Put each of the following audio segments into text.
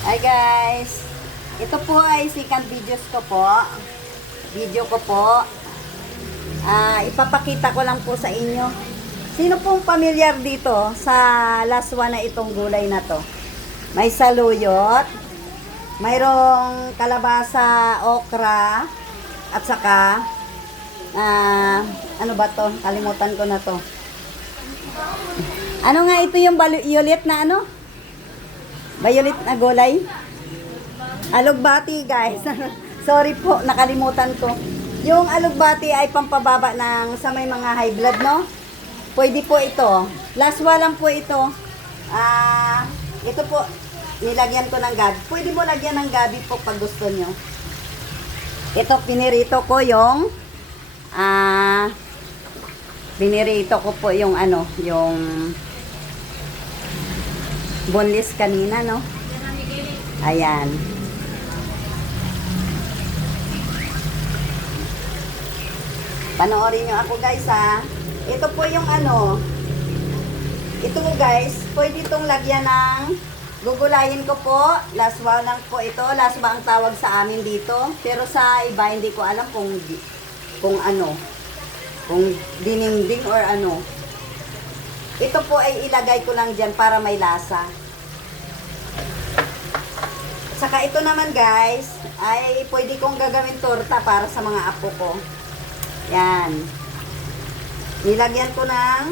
Hi guys, ito po ay second videos ko po. Video ko po. Ipapakita ko lang po sa inyo. Sino pong pamilyar dito sa laswa na itong gulay na to? May saluyot, mayroong kalabasa, okra, at saka ano ba to? Kalimutan ko na to. Ano nga ito yung violet na ano? Violet na gulay? Alugbati guys. Sorry po, nakalimutan ko. Yung alugbati ay pampababa ng sa may mga high blood, no? Pwede po ito. Laswa lang po ito. Ito po, nilagyan ko ng gabi. Pwede mo lagyan ng gabi po pag gusto nyo. Ito, pinirito ko yung pinirito ko po yung ano, yung boneless kanina, no? Ayan. Panoorin nyo ako guys, ha. Ito po yung ano. Ito po guys, pwede itong lagyan ng gugulayin ko po. Laswa lang po ito. Laswa ang tawag sa amin dito. Pero sa iba, hindi ko alam kung ano. Kung dininding or ano. Ito po ay ilagay ko lang dyan para may lasa. Saka ito naman guys, ay pwede kong gagawin torta para sa mga apo ko. Yan. Nilagyan ko ng,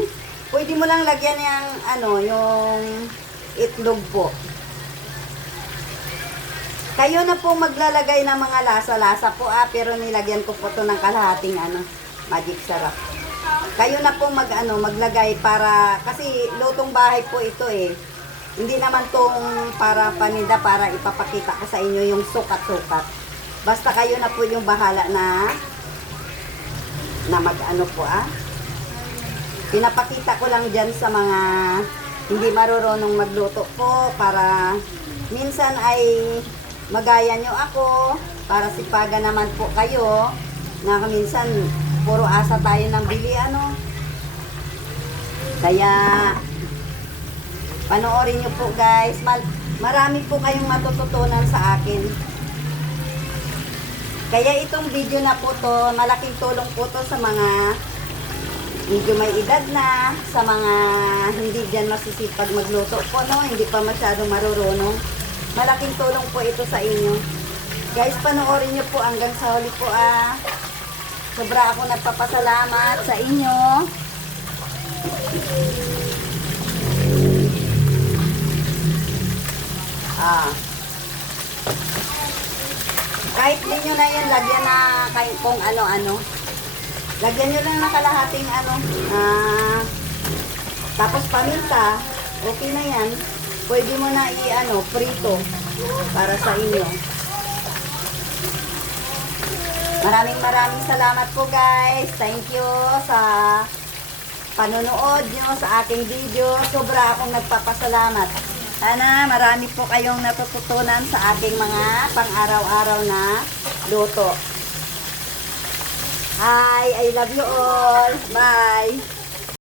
pwede mo lang lagyan yung, ano, yung itlog po. Kayo na po maglalagay ng mga lasa-lasa po, pero nilagyan ko po to ng kalahating, ano, magic sarap. Kayo na po maglagay para, kasi lutong bahay po ito eh. Hindi naman tong para paninda, para ipapakita ko sa inyo yung sukat-sukat. Basta kayo na po yung bahala na mag-ano po Pinapakita ko lang dyan sa mga hindi marunong magluto po para minsan ay magaya nyo ako, para sipagan naman po kayo na minsan puro asa tayo ng bili Kaya panoorin nyo po guys. Marami po kayong matututunan sa akin. Kaya itong video na po to, malaking tulong po to sa mga medyo may edad na, sa mga hindi dyan masisipag magluto po, no? Hindi pa masyadong marurunong. Malaking tulong po ito sa inyo. Guys, panoorin nyo po hanggang sa huli po Sobra ako nagpapasalamat sa inyo. Kahit din nyo na yan, lagyan na kung ano-ano. Lagyan nyo lang na kalahating tapos paminta, okay na yan. Pwede mo na prito para sa inyo. Maraming salamat po guys. Thank you sa panonood nyo sa aking video. Sobra akong nagpapasalamat. Sana marami po kayong natututunan sa aking mga pang-araw-araw na luto. Hi, I love you all. Bye.